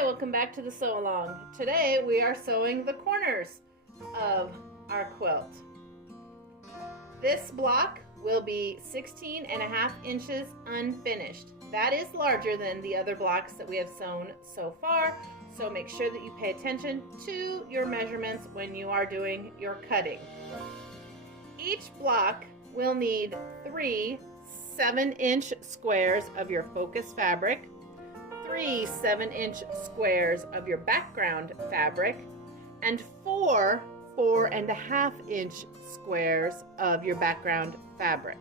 Hi, welcome back to the sew along. Today we are sewing the corners of our quilt. This block will be 16.5 inches unfinished. That is larger than the other blocks that we have sewn so far, so make sure that you pay attention to your measurements when you are doing your cutting. Each block will need 3 7-inch squares of your focus fabric, 3 7-inch squares of your background fabric, and 4 4.5-inch squares of your background fabric.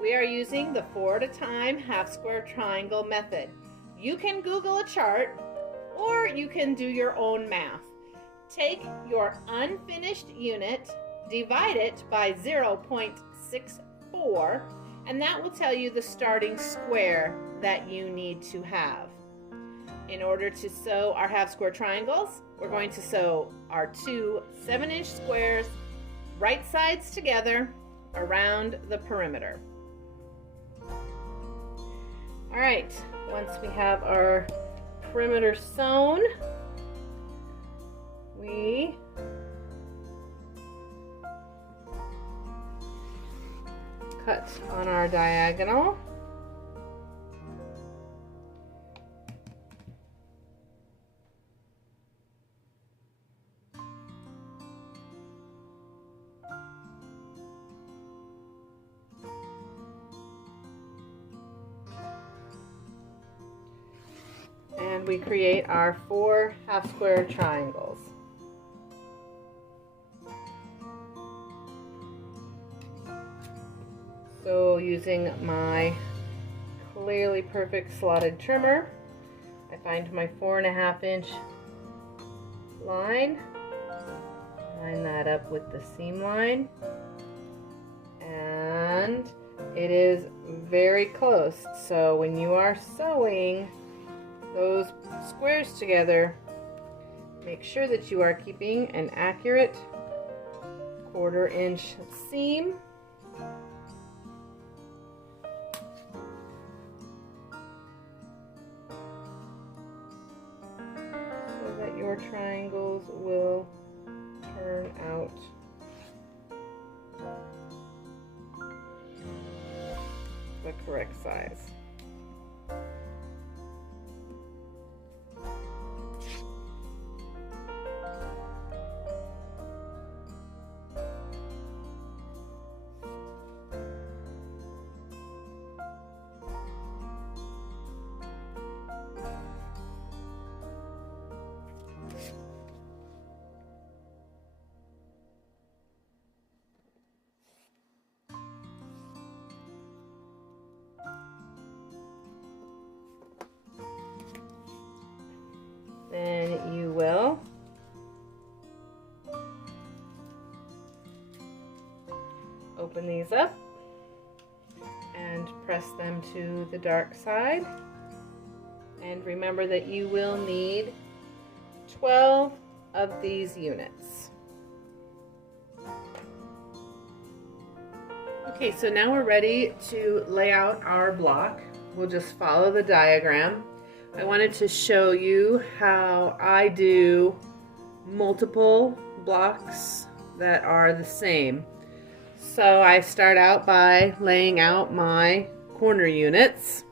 We are using the 4 at a time half square triangle method. You can Google a chart or you can do your own math. Take your unfinished unit, divide it by 0.64, and that will tell you the starting square that you need to have. In order to sew our half square triangles, we're going to sew our 2 7-inch squares right sides together around the perimeter. All right, once we have our perimeter sewn, we cut on our diagonal. And we create our 4 half square triangles. So using my Clearly Perfect slotted trimmer, I find my 4.5-inch line, line that up with the seam line, and it is very close. So when you are sewing those squares together, make sure that you are keeping an accurate 1/4-inch seam. So that your triangles will turn out the correct size. Then you will open these up and press them to the dark side. And remember that you will need 12 of these units. Okay, so now we're ready to lay out our block. We'll just follow the diagram. I wanted to show you how I do multiple blocks that are the same. So I start out by laying out my corner units,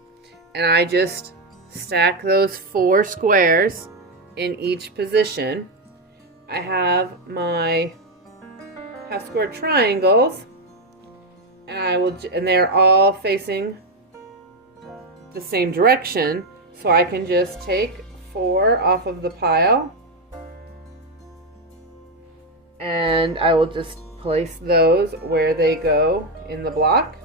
and I just stack those 4 squares in each position. I have my half square triangles, and they're all facing the same direction. So I can just take 4 off of the pile, and I will just place those where they go in the block.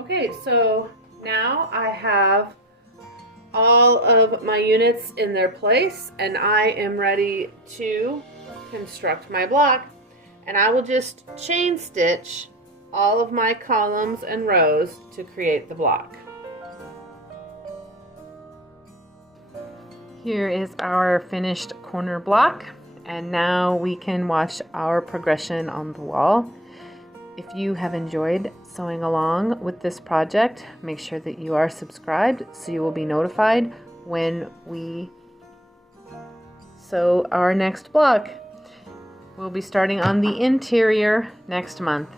Okay, so now I have all of put my units in their place, and I am ready to construct my block. And I will just chain stitch all of my columns and rows to create the block. Here is our finished corner block, and now we can watch our progression on the wall. If you have enjoyed sewing along with this project, make sure that you are subscribed so you will be notified when we sew our next block. We'll be starting on the interior next month.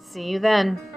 See you then.